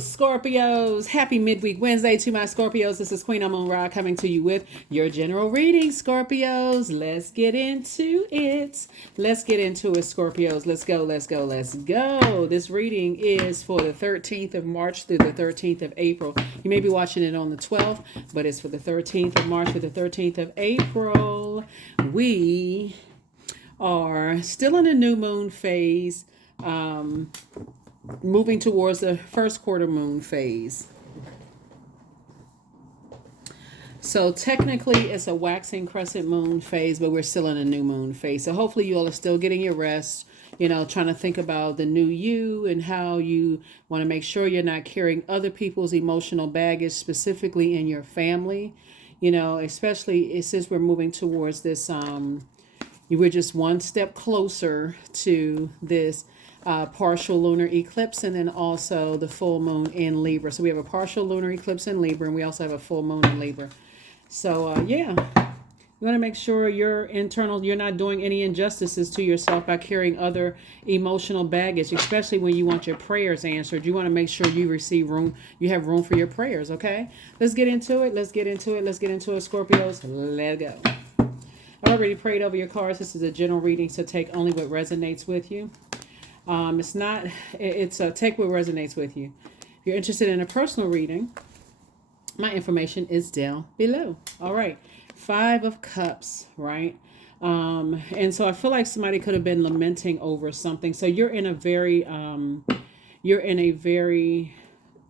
Scorpios. Happy midweek Wednesday to my Scorpios. This is Queen Amun Ra coming to you with your general reading, Scorpios. Let's get into it. Let's get into it, Scorpios. Let's go, let's go, let's go. This reading is for the 13th of March through the 13th of April. You may be watching it on the 12th, but it's for the 13th of March through the 13th of April. We are still in a new moon phase. Moving towards the first quarter moon phase. So technically it's a waxing crescent moon phase, but we're still in a new moon phase. So hopefully you all are still getting your rest, trying to think about the new you and how you want to make sure you're not carrying other people's emotional baggage, specifically in your family, especially since we're moving towards this, we're just one step closer to this partial lunar eclipse, and then also the full moon in Libra. So we have a partial lunar eclipse in Libra, and we also have a full moon in Libra. So you want to make sure you're not doing any injustices to yourself by carrying other emotional baggage, especially when you want your prayers answered. You want to make sure you have room for your prayers. Okay, let's get into it. Let's get into it, Scorpios. Let's go. I already prayed over your cards. This is a general reading, so take only what resonates with you. It's take what resonates with you. If you're interested in a personal reading, my information is down below. All right. 5 of Cups, right? And so I feel like somebody could have been lamenting over something. So you're in a very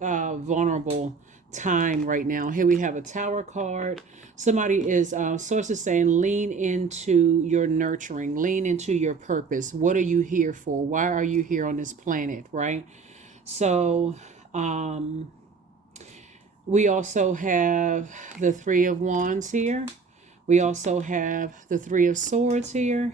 vulnerable time right now. Here we have a Tower card. Somebody is, sources saying, lean into your nurturing, lean into your purpose. What are you here for? Why are you here on this planet, right? So, we also have the 3 of Wands here. We also have the 3 of Swords here.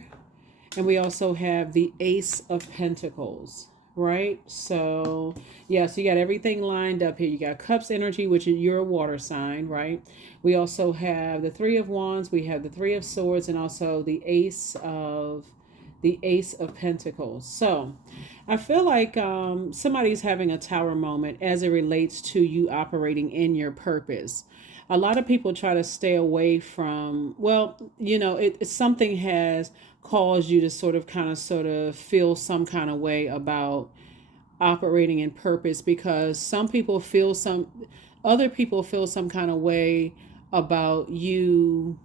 And we also have the Ace of Pentacles. Right? So, yeah, so you got everything lined up here. You got Cups energy, which is your water sign, right? We also have the 3 of Wands, we have the 3 of Swords, and also the Ace of Pentacles. So, I feel like somebody's having a Tower moment as it relates to you operating in your purpose. A lot of people try to stay away from, something has caused you to sort of feel some kind of way about operating in purpose, because other people feel some kind of way about you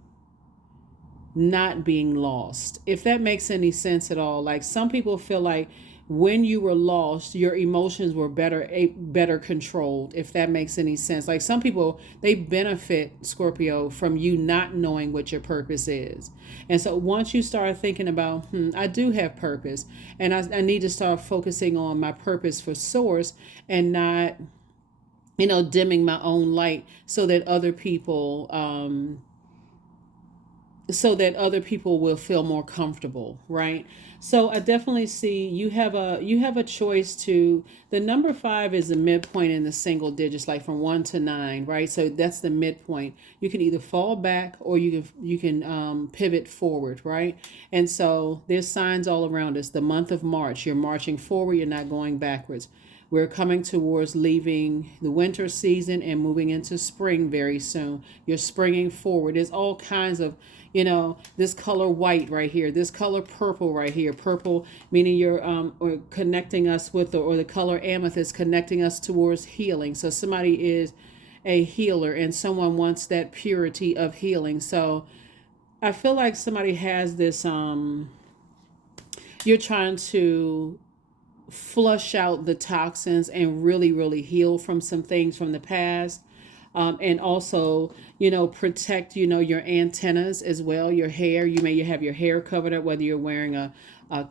not being lost, if that makes any sense at all. Like, some people feel like when you were lost, your emotions were better controlled, if that makes any sense. Like, some people, they benefit, Scorpio, from you not knowing what your purpose is. And so once you start thinking about, I do have purpose, and I need to start focusing on my purpose for source, and not, dimming my own light so that other people will feel more comfortable, right? So I definitely see you have a choice to, the number 5 is the midpoint in the single digits, like from 1 to 9, right? So that's the midpoint. You can either fall back or you can pivot forward, right? And so there's signs all around us. The month of March, you're marching forward, you're not going backwards. We're coming towards leaving the winter season and moving into spring very soon. You're springing forward. There's all kinds of, this color white right here, this color purple right here. Purple meaning you're or connecting us with, or the color amethyst connecting us towards healing. So somebody is a healer and someone wants that purity of healing. So I feel like somebody has this, you're trying to flush out the toxins and really, really heal from some things from the past. And also, protect, your antennas as well, your hair. You have your hair covered up, whether you're wearing a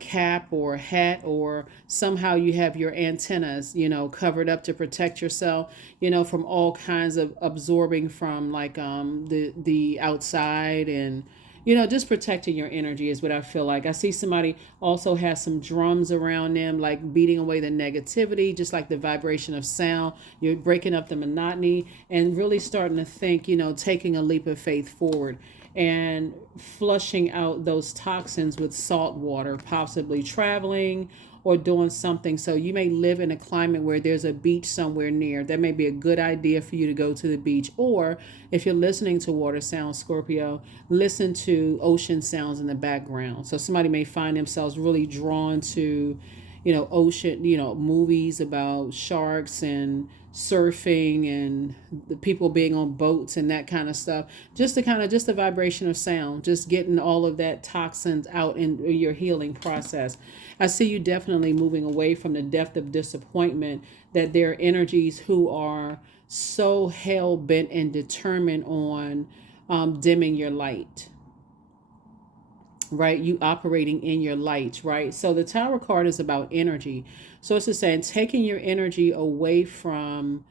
cap or a hat, or somehow you have your antennas, covered up to protect yourself, from all kinds of absorbing from, like, the outside, and just protecting your energy is what I feel like. I see somebody also has some drums around them, like beating away the negativity, just like the vibration of sound. You're breaking up the monotony and really starting to think, taking a leap of faith forward and flushing out those toxins with salt water, possibly traveling or doing something. So you may live in a climate where there's a beach somewhere near. That may be a good idea for you to go to the beach. Or if you're listening to water sounds, Scorpio, listen to ocean sounds in the background. So somebody may find themselves really drawn to, ocean, movies about sharks and surfing and the people being on boats and that kind of stuff. Just the vibration of sound, just getting all of that toxins out in your healing process. I see you definitely moving away from the depth of disappointment, that there are energies who are so hell bent and determined on dimming your light, right? You operating in your light, right? So the Tower card is about energy. So it's just saying taking your energy away from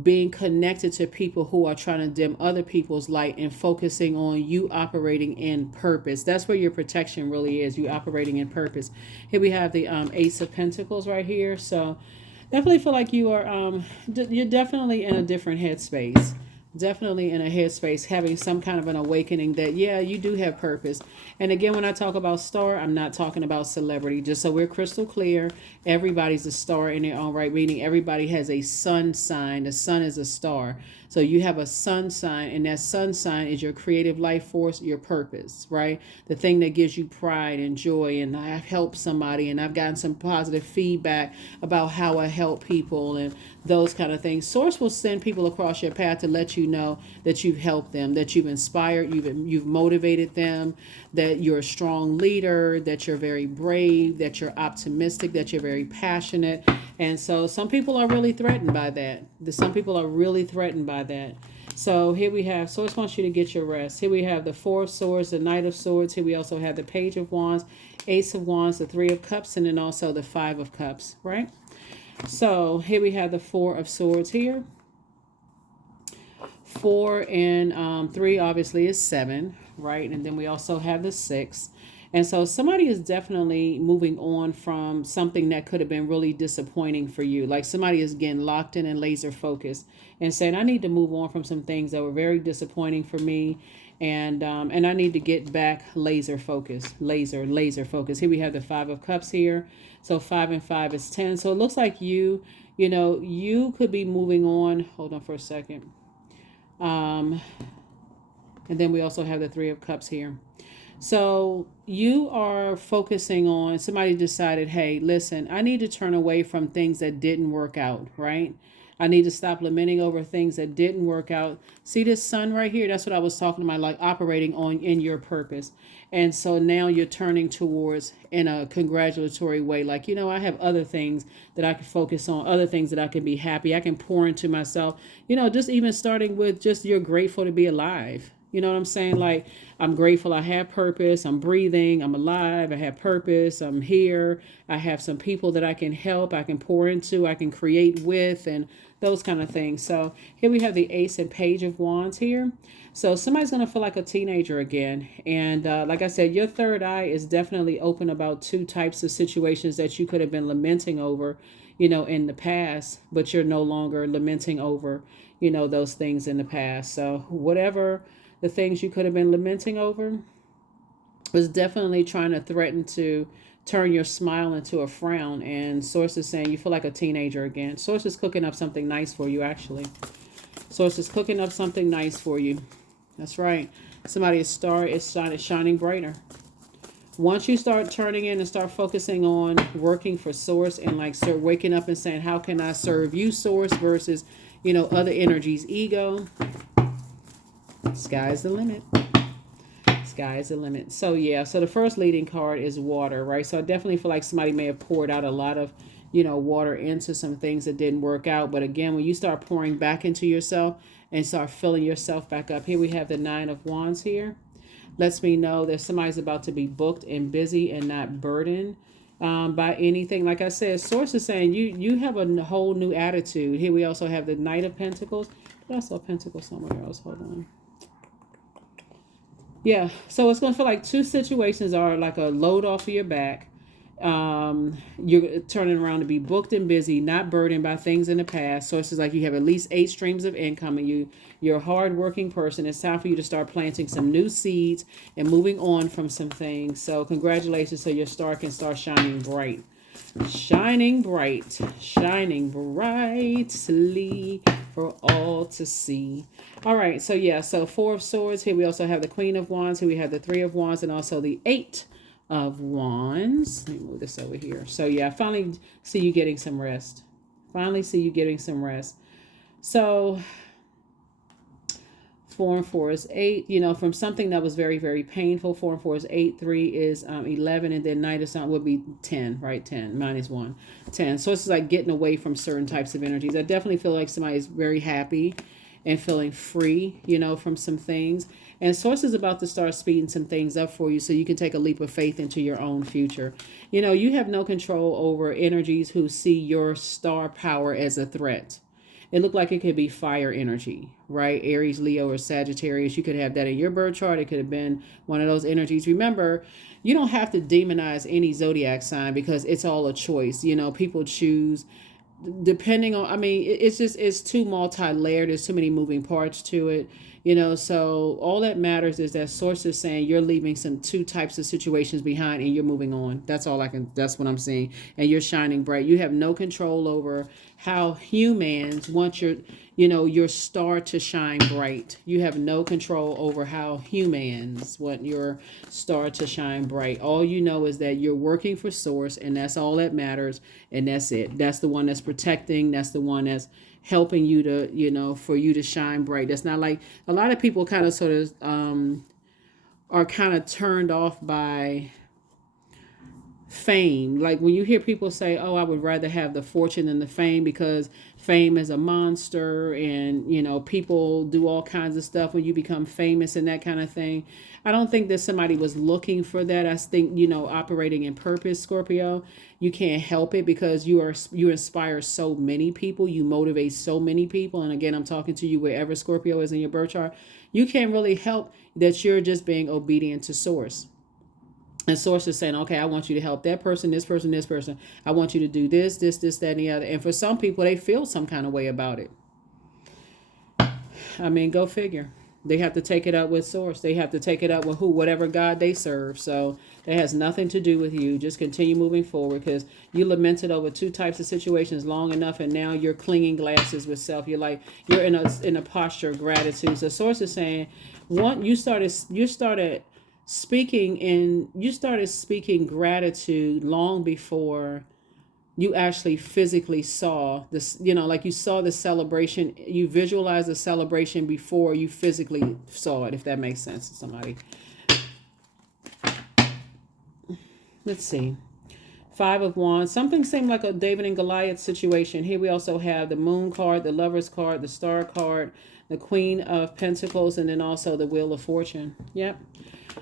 being connected to people who are trying to dim other people's light and focusing on you operating in purpose. That's where your protection really is, you operating in purpose. Here we have the Ace of Pentacles right here. So definitely feel like you're definitely in a different headspace. Definitely in a headspace, having some kind of an awakening that, yeah, you do have purpose. And again, when I talk about star, I'm not talking about celebrity. Just so we're crystal clear, everybody's a star in their own right, meaning everybody has a sun sign. The sun is a star. So you have a sun sign, and that sun sign is your creative life force, your purpose, right? The thing that gives you pride and joy. And I've helped somebody, and I've gotten some positive feedback about how I help people and those kind of things. Source will send people across your path to let you know that you've helped them, that you've inspired, you've motivated them, that you're a strong leader, that you're very brave, that you're optimistic, that you're very passionate. And so some people are really threatened by that. Some people are really threatened by that. So here we have, Source wants you to get your rest. Here we have the Four of Swords, the Knight of Swords. Here we also have the Page of Wands, Ace of Wands, the Three of Cups, and then also the Five of Cups, right? So here we have the Four of Swords here. 4 and 3 obviously is 7, right? And then we also have the 6. And so somebody is definitely moving on from something that could have been really disappointing for you. Like somebody is getting locked in and laser focused and saying, I need to move on from some things that were very disappointing for me. And I need to get back laser focused, laser focused. Here we have the Five of Cups here. So 5 and 5 is 10. So it looks like you could be moving on. Hold on for a second. And then we also have the Three of Cups here. So you are focusing on, somebody decided, hey, listen, I need to turn away from things that didn't work out, right? I need to stop lamenting over things that didn't work out. See this sun right here? That's what I was talking about, like operating on in your purpose. And so now you're turning towards in a congratulatory way. Like, I have other things that I can focus on, other things that I can be happy. I can pour into myself, just even starting with just you're grateful to be alive. You know what I'm saying? Like, I'm grateful I have purpose. I'm breathing. I'm alive. I have purpose. I'm here. I have some people that I can help. I can pour into. I can create with, and those kind of things. So here we have the Ace and Page of Wands here. So somebody's going to feel like a teenager again. And like I said, your third eye is definitely open about two types of situations that you could have been lamenting over, in the past, but you're no longer lamenting over, those things in the past. So whatever the things you could have been lamenting over was definitely trying to threaten to turn your smile into a frown. And Source is saying you feel like a teenager again. Source is cooking up something nice for you, actually. Source is cooking up something nice for you. That's right. Somebody's star is shining brighter. Once you start turning in and start focusing on working for Source and waking up and saying, how can I serve you, Source, versus, other energies, ego. Sky's the limit. Sky's the limit. So yeah, so the first leading card is water, right? So I definitely feel like somebody may have poured out a lot of, water into some things that didn't work out. But again, when you start pouring back into yourself and start filling yourself back up, here we have the Nine of Wands here. Lets me know that somebody's about to be booked and busy and not burdened by anything. Like I said, Source is saying you have a whole new attitude. Here we also have the Knight of Pentacles. But I saw Pentacle somewhere else. Hold on. Yeah, so it's going to feel like two situations are like a load off of your back. You're turning around to be booked and busy, not burdened by things in the past. So it's just like you have at least 8 streams of income, and you're a hardworking person. It's time for you to start planting some new seeds and moving on from some things. So congratulations, so your star can start shining bright. Shining bright, shining brightly for all to see. All right, so yeah, so Four of Swords. Here we also have the Queen of Wands. Here we have the Three of Wands and also the Eight of Wands. Let me move this over here. So yeah, I finally see you getting some rest. Finally see you getting some rest. So 4 and 4 is 8, from something that was very, very painful. 4 and 4 is 8, 3 is 11, and then night is not would be 10, right? 10 minus 1, 10. So it's like getting away from certain types of energies. I definitely feel like somebody is very happy and feeling free, from some things. And Source is about to start speeding some things up for you so you can take a leap of faith into your own future. You have no control over energies who see your star power as a threat. It looked like it could be fire energy, right? Aries, Leo, or Sagittarius. You could have that in your birth chart. It could have been one of those energies. Remember, you don't have to demonize any zodiac sign because it's all a choice. People choose depending on, it's too multi-layered. There's too many moving parts to it. So all that matters is that Source is saying you're leaving some two types of situations behind and you're moving on. That's what I'm seeing. And you're shining bright. You have no control over how humans want your star to shine bright. You have no control over how humans want your star to shine bright. All you know is that you're working for Source, and that's all that matters. And that's it. That's the one that's protecting. That's the one that's helping you to, for you to shine bright. That's not like a lot of people kind of sort of are kind of turned off by fame. Like when you hear people say, oh, I would rather have the fortune than the fame because fame is a monster and, people do all kinds of stuff when you become famous and that kind of thing. I don't think that somebody was looking for that. I think, operating in purpose, Scorpio, you can't help it because you inspire so many people. You motivate so many people. And again, I'm talking to you wherever Scorpio is in your birth chart. You can't really help that you're just being obedient to Source. And Source is saying, okay, I want you to help that person, this person, this person. I want you to do this, that, and the other. And for some people, they feel some kind of way about it. Go figure. They have to take it up with Source. They have to take it up with whatever God they serve. So that has nothing to do with you. Just continue moving forward because you lamented over two types of situations long enough, and now you're clinging glasses with self. You're in a posture of gratitude. So Source is saying, you started speaking gratitude long before you actually physically saw this, like you saw the celebration, you visualized the celebration before you physically saw it, if that makes sense to somebody. Let's see. 5 of Wands. Something seemed like a David and Goliath situation. Here we also have the Moon card, the Lover's card, the Star card, the Queen of Pentacles, and then also the Wheel of Fortune. Yep.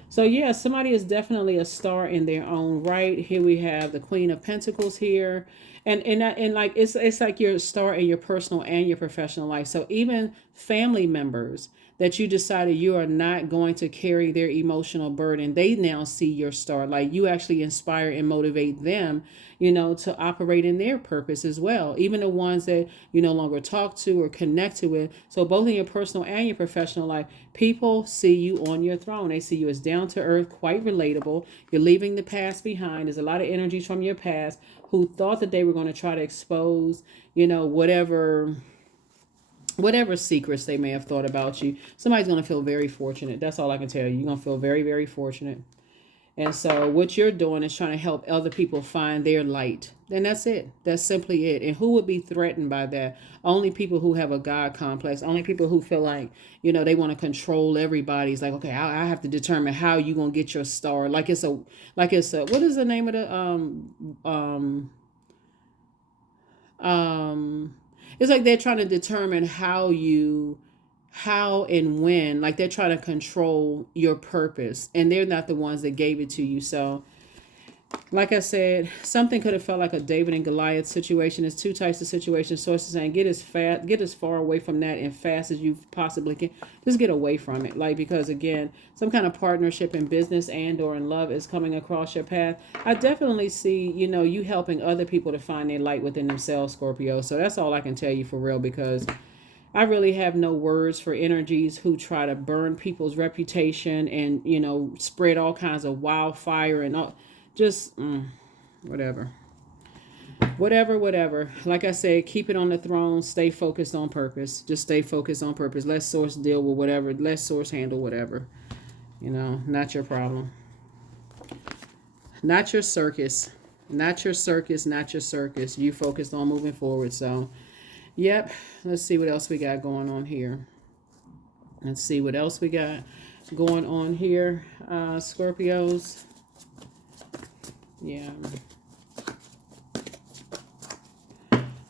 So yeah, somebody is definitely a star in their own right. Here we have the Queen of Pentacles here. And like it's like you're a star in your personal and your professional life. So even family members that you decided you are not going to carry their emotional burden, they now see your star. Like you actually inspire and motivate them, to operate in their purpose as well. Even the ones that you no longer talk to or connect to with. So both in your personal and your professional life, people see you on your throne. They see you as down to earth, quite relatable. You're leaving the past behind. There's a lot of energies from your past who thought that they were going to try to expose, whatever secrets they may have thought about you. Somebody's going to feel very fortunate. That's all I can tell you. You're going to feel very, very fortunate. And so what you're doing is trying to help other people find their light. And that's it. That's simply it. And who would be threatened by that? Only people who have a God complex. Only people who feel like, they want to control everybody. It's like, okay, I have to determine how you're going to get your star. Like it's a, what is the name of the, it's like they're trying to determine how and when, like they're trying to control your purpose, and they're not the ones that gave it to you. So like I said, something could have felt like a David and Goliath situation. There's two types of situations. Sources saying get as far away from that and fast as you possibly can. Just get away from it. Like, because again, some kind of partnership in business and or in love is coming across your path. I definitely see, you helping other people to find their light within themselves, Scorpio. So that's all I can tell you for real, because I really have no words for energies who try to burn people's reputation and, spread all kinds of wildfire and all. Just whatever. Whatever. Like I said, keep it on the throne. Stay focused on purpose. Just stay focused on purpose. Let source deal with whatever. Let source handle whatever. Not your problem. Not your circus. Not your circus. Not your circus. You focused on moving forward. So, yep. Let's see what else we got going on here. Let's see what else we got going on here. Scorpios. Yeah.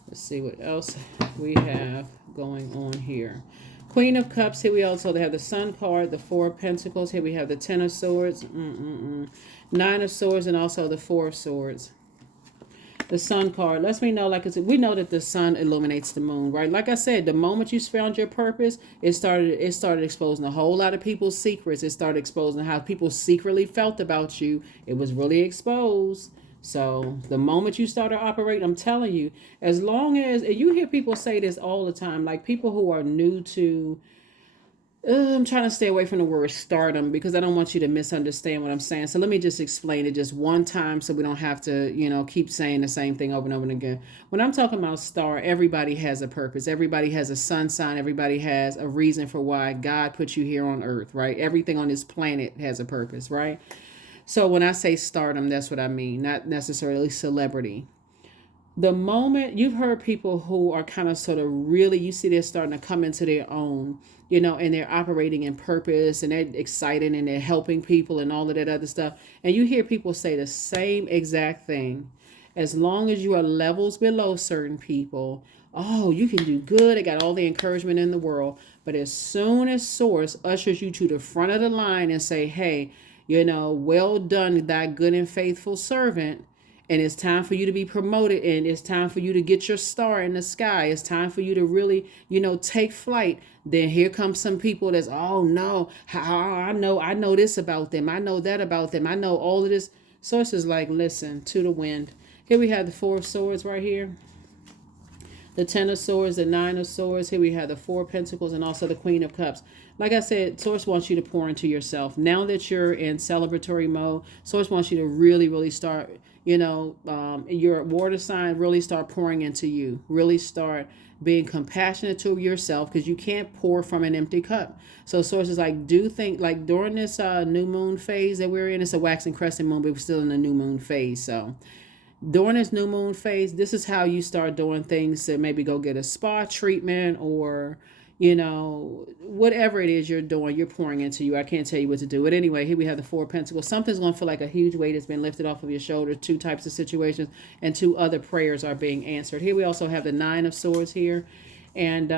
Let's see what else we have going on here. Queen of Cups. Here we also have the Sun card, the Four of Pentacles. Here we have the Ten of Swords, Nine of Swords, and also the Four of Swords. The Sun card lets me know, like I said, we know that the sun illuminates the moon, right? Like I said, the moment you found your purpose, it started exposing a whole lot of people's secrets. It started exposing how people secretly felt about you. It was really exposed. So the moment you started operating, I'm telling you, as long as you hear people say this all the time, like people who are new to, I'm trying to stay away from the word stardom because I don't want you to misunderstand what I'm saying. So let me just explain it just one time so we don't have to, keep saying the same thing over and over and again. When I'm talking about star, everybody has a purpose. Everybody has a sun sign. Everybody has a reason for why God put you here on earth, right? Everything on this planet has a purpose, right? So when I say stardom, that's what I mean, not necessarily celebrity. The moment you've heard people who are kind of sort of really, you see they're starting to come into their own, and they're operating in purpose and they're excited and they're helping people and all of that other stuff. And you hear people say the same exact thing. As long as you are levels below certain people, oh, you can do good. I got all the encouragement in the world. But as soon as Source ushers you to the front of the line and say, hey, well done, thy good and faithful servant, and it's time for you to be promoted, and it's time for you to get your star in the sky, it's time for you to really, take flight, then here comes some people that's, oh no, I know this about them, I know that about them, I know all of this. Source is like, listen to the wind. Here we have the Four of Swords right here, the Ten of Swords, the Nine of Swords. Here we have the Four of Pentacles and also the Queen of Cups. Like I said, Source wants you to pour into yourself. Now that you're in celebratory mode, Source wants you to really, really start, your water sign, really start pouring into you. Really start being compassionate to yourself because you can't pour from an empty cup. So Source is like, do think, like during this new moon phase that we're in, it's a waxing crescent moon, but we're still in the new moon phase. So during this new moon phase, this is how you start doing things to maybe go get a spa treatment or, whatever it is you're doing, you're pouring into you. I can't tell you what to do. But anyway, here we have the Four of Pentacles. Something's going to feel like a huge weight has been lifted off of your shoulders. Two types of situations and two other prayers are being answered. Here we also have the Nine of Swords here. And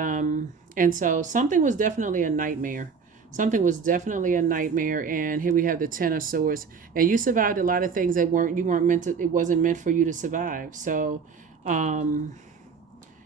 so something was definitely a nightmare. Something was definitely a nightmare. And here we have the Ten of Swords. And you survived a lot of things that it wasn't meant for you to survive. So,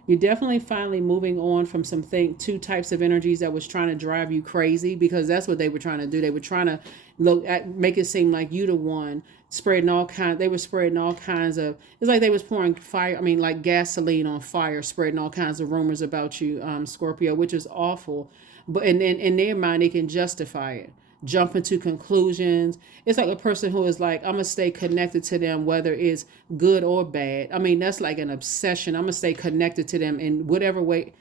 you're definitely finally moving on from two types of energies that was trying to drive you crazy, because that's what they were trying to do. They were trying to make it seem like you the one they were spreading all kinds of, it's like they was pouring fire, like gasoline on fire, spreading all kinds of rumors about you, Scorpio, which is awful. But in their mind, they can justify it, jump into conclusions. It's like a person who is like, I'm going to stay connected to them, whether it's good or bad. That's like an obsession. I'm going to stay connected to them in whatever way.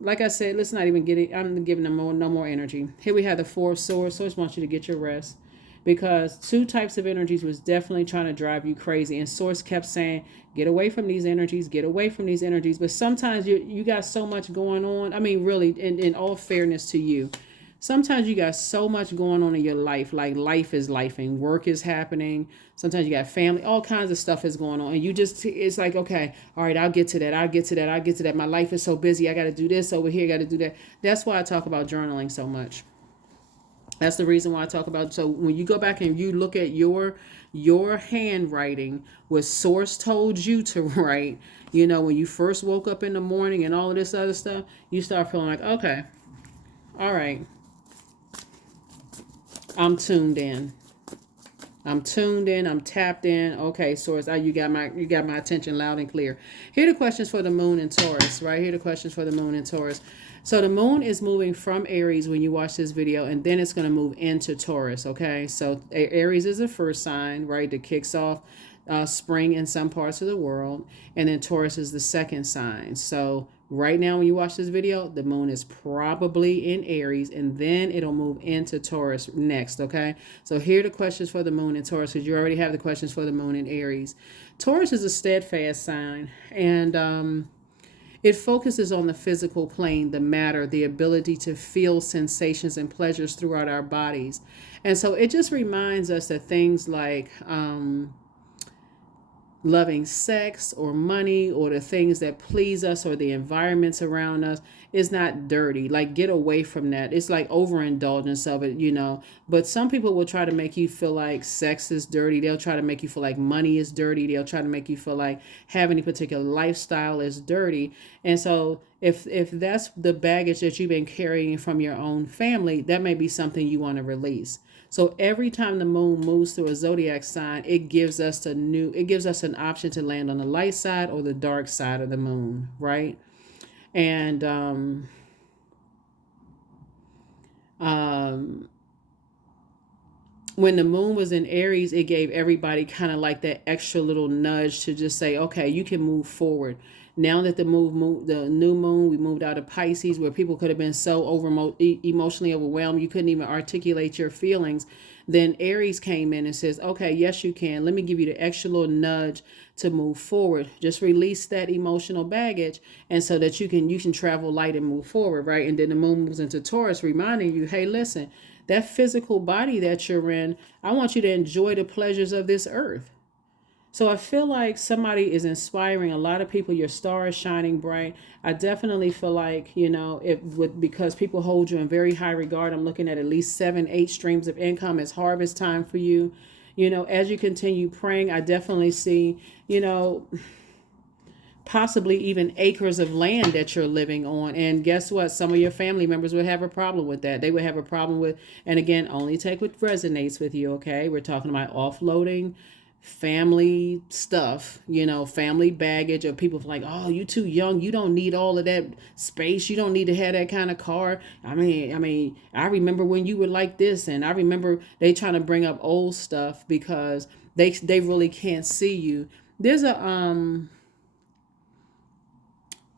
Like I said, let's not even get it. I'm giving them no more energy. Here we have the Four of Swords. So I just want you to get your rest, because two types of energies was definitely trying to drive you crazy. And Source kept saying, get away from these energies, get away from these energies. But sometimes you got so much going on. Really, in all fairness to you, sometimes you got so much going on in your life, like life is lifing, work is happening. Sometimes you got family, all kinds of stuff is going on. And it's like, okay, all right, I'll get to that. My life is so busy. I got to do this over here. I got to do that. That's why I talk about journaling so much. That's the reason why I talk about. So when you go back and you look at your handwriting, what Source told you to write, when you first woke up in the morning and all of this other stuff, you start feeling like, okay, all right, I'm tuned in. I'm tapped in. Okay, Source, you got my attention loud and clear. Here are the questions for the moon and Taurus, right? Here are the questions for the moon and Taurus. So the moon is moving from Aries when you watch this video, and then it's going to move into Taurus, okay? So Aries is the first sign, right, that kicks off spring in some parts of the world. And then Taurus is the second sign. So right now when you watch this video, the moon is probably in Aries, and then it'll move into Taurus next, okay? So here are the questions for the moon in Taurus, because you already have the questions for the moon in Aries. Taurus is a steadfast sign, and it focuses on the physical plane, the matter, the ability to feel sensations and pleasures throughout our bodies. And so it just reminds us that things like loving sex or money or the things that please us or the environments around us is not dirty. Like, get away from that. It's like overindulgence of it, you know. But some people will try to make you feel like sex is dirty. They'll try to make you feel like money is dirty. They'll try to make you feel like having a particular lifestyle is dirty. And so if that's the baggage that you've been carrying from your own family, that may be something you want to release. So every time the moon moves through a zodiac sign, it gives us an option to land on the light side or the dark side of the moon, right? And when the moon was in Aries, it gave everybody kind of like that extra little nudge to just say, okay, you can move forward. Now that the new moon, we moved out of Pisces, where people could have been so emotionally overwhelmed, you couldn't even articulate your feelings. Then Aries came in and says, okay, yes, you can. Let me give you the extra little nudge to move forward. Just release that emotional baggage, and so that you can travel light and move forward, right? And then the moon moves into Taurus, reminding you, hey, listen, that physical body that you're in, I want you to enjoy the pleasures of this earth. So I feel like somebody is inspiring a lot of people. Your star is shining bright. I definitely feel like, you know, because people hold you in very high regard. I'm looking at least 7, 8 streams of income. It's harvest time for you. You know, as you continue praying, I definitely see, you know, possibly even acres of land that you're living on. And guess what? Some of your family members would have a problem with that. They would have a problem with, and again, only take what resonates with you, okay? We're talking about offloading family stuff, you know, family baggage of people like, oh, you too young, you don't need all of that space, you don't need to have that kind of car. I mean, I remember when you were like this, and I remember they trying to bring up old stuff because they really can't see you. There's a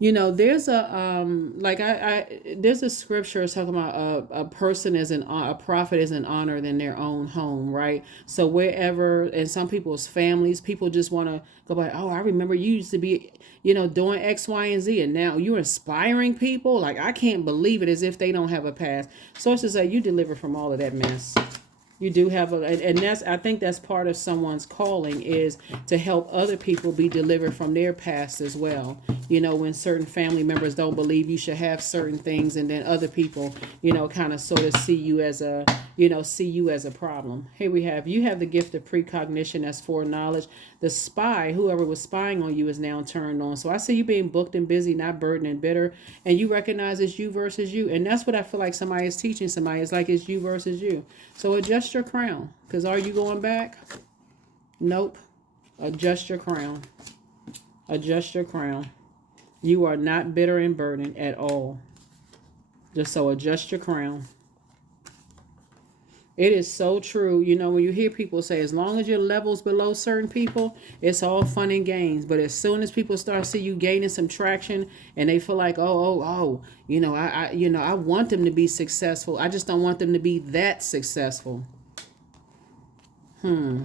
you know, there's a there's a scripture talking about a person is a prophet is an honor than their own home, right? So wherever, in some people's families, people just want to go by, oh, I remember you used to be, you know, doing X, Y, and Z, and now you're inspiring people. Like, I can't believe it, as if they don't have a past. So it's to say you deliver from all of that mess. You do have and I think that's part of someone's calling, is to help other people be delivered from their past as well. You know, when certain family members don't believe you should have certain things, and then other people, you know, kind of sort of see you as a problem. Here you have the gift of precognition, that's foreknowledge. The spy, whoever was spying on you, is now turned on. So I see you being booked and busy, not burdened and bitter, and you recognize it's you versus you. And that's what I feel like somebody is teaching somebody. It's like it's you versus you. So adjust your crown, because are you going back? Nope. Adjust your crown. Adjust your crown. You are not bitter and burdened at all. Just so adjust your crown. It is so true. You know, when you hear people say, as long as your level's below certain people, it's all fun and games. But as soon as people start see you gaining some traction, and they feel like, you know, I want them to be successful. I just don't want them to be that successful. Okay.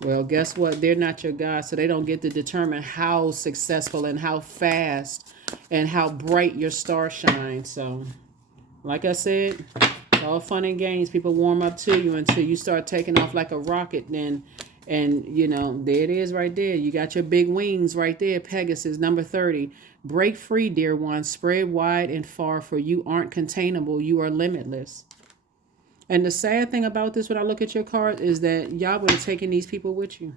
Well, guess what? They're not your God, so they don't get to determine how successful and how fast and how bright your star shines. So, like I said, it's all fun and games. People warm up to you until you start taking off like a rocket. And you know, there it is right there. You got your big wings right there. Pegasus, number 30. Break free, dear one. Spread wide and far, for you aren't containable. You are limitless. And the sad thing about this, when I look at your card, is that y'all would have taken these people with you.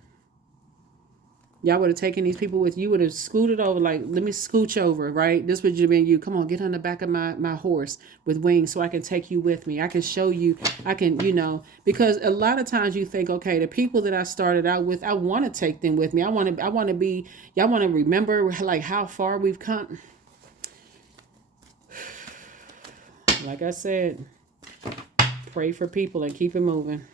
Y'all would have taken these people with you. You would have scooted over, like, let me scooch over, right? This would have been you. Come on, get on the back of my horse with wings so I can take you with me. I can show you. I can, you know, because a lot of times you think, okay, the people that I started out with, I want to take them with me. I want to be, y'all want to remember, like, how far we've come. Like I said, pray for people and keep it moving.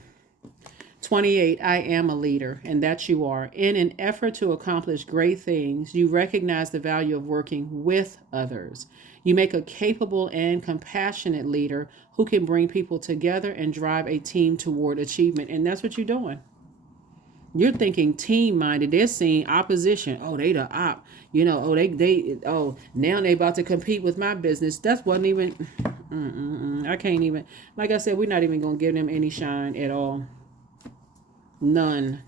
28, I am a leader, and that you are. In an effort to accomplish great things, you recognize the value of working with others. You make a capable and compassionate leader who can bring people together and drive a team toward achievement. And that's what you're doing. You're thinking team minded. They're seeing opposition. Oh, they the op. Now they about to compete with my business. That wasn't even. I can't even. Like I said, we're not even gonna give them any shine at all. None.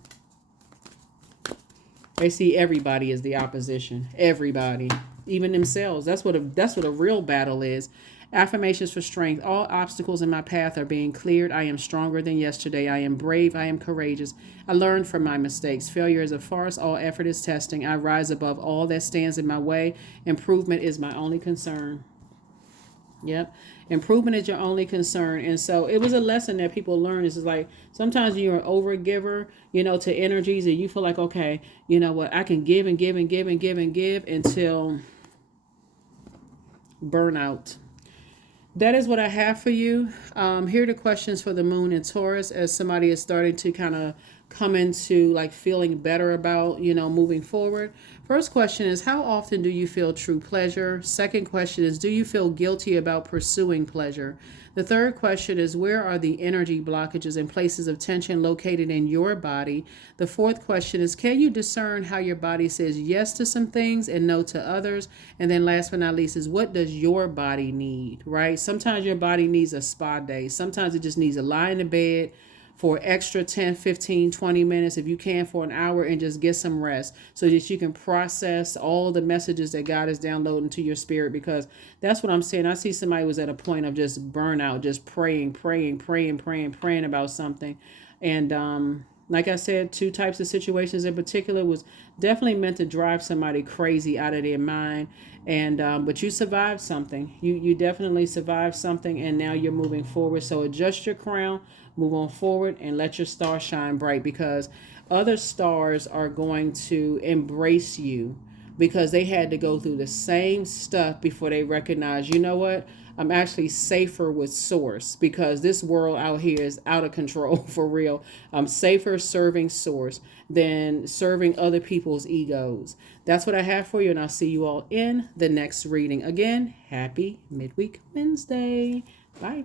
They see everybody as the opposition. Everybody, even themselves. That's what a real battle is. Affirmations for strength. All obstacles in my path are being cleared. I am stronger than yesterday. I am brave. I am courageous. I learned from my mistakes. Failure is a farce. All effort is testing. I rise above all that stands in my way. Improvement is my only concern. Yep. Improvement is your only concern. And so it was a lesson that people learn. Is like sometimes you're an overgiver, to energies, and you feel like, okay, you know what, I can give and give and give and give and give until burnout. That is what I have for you. Here are the questions for the moon in Taurus as somebody is starting to kind of come into like feeling better about, moving forward. First question is, how often do you feel true pleasure? Second question is, do you feel guilty about pursuing pleasure? The third question is, where are the energy blockages and places of tension located in your body? The fourth question is, can you discern how your body says yes to some things and no to others? And then last but not least is, what does your body need, right? Sometimes your body needs a spa day. Sometimes it just needs to lie in the bed for extra 10, 15, 20 minutes, if you can, for an hour, and just get some rest so that you can process all the messages that God is downloading to your spirit. Because that's what I'm saying. I see somebody was at a point of just burnout, just praying about something. And like I said, two types of situations in particular was definitely meant to drive somebody crazy out of their mind. And but you survived something. You definitely survived something, and now you're moving forward. So adjust your crown, move on forward, and let your star shine bright, because other stars are going to embrace you because they had to go through the same stuff before they recognize, you know what? I'm actually safer with source, because this world out here is out of control for real. I'm safer serving source than serving other people's egos. That's what I have for you, and I'll see you all in the next reading. Again, happy midweek Wednesday. Bye.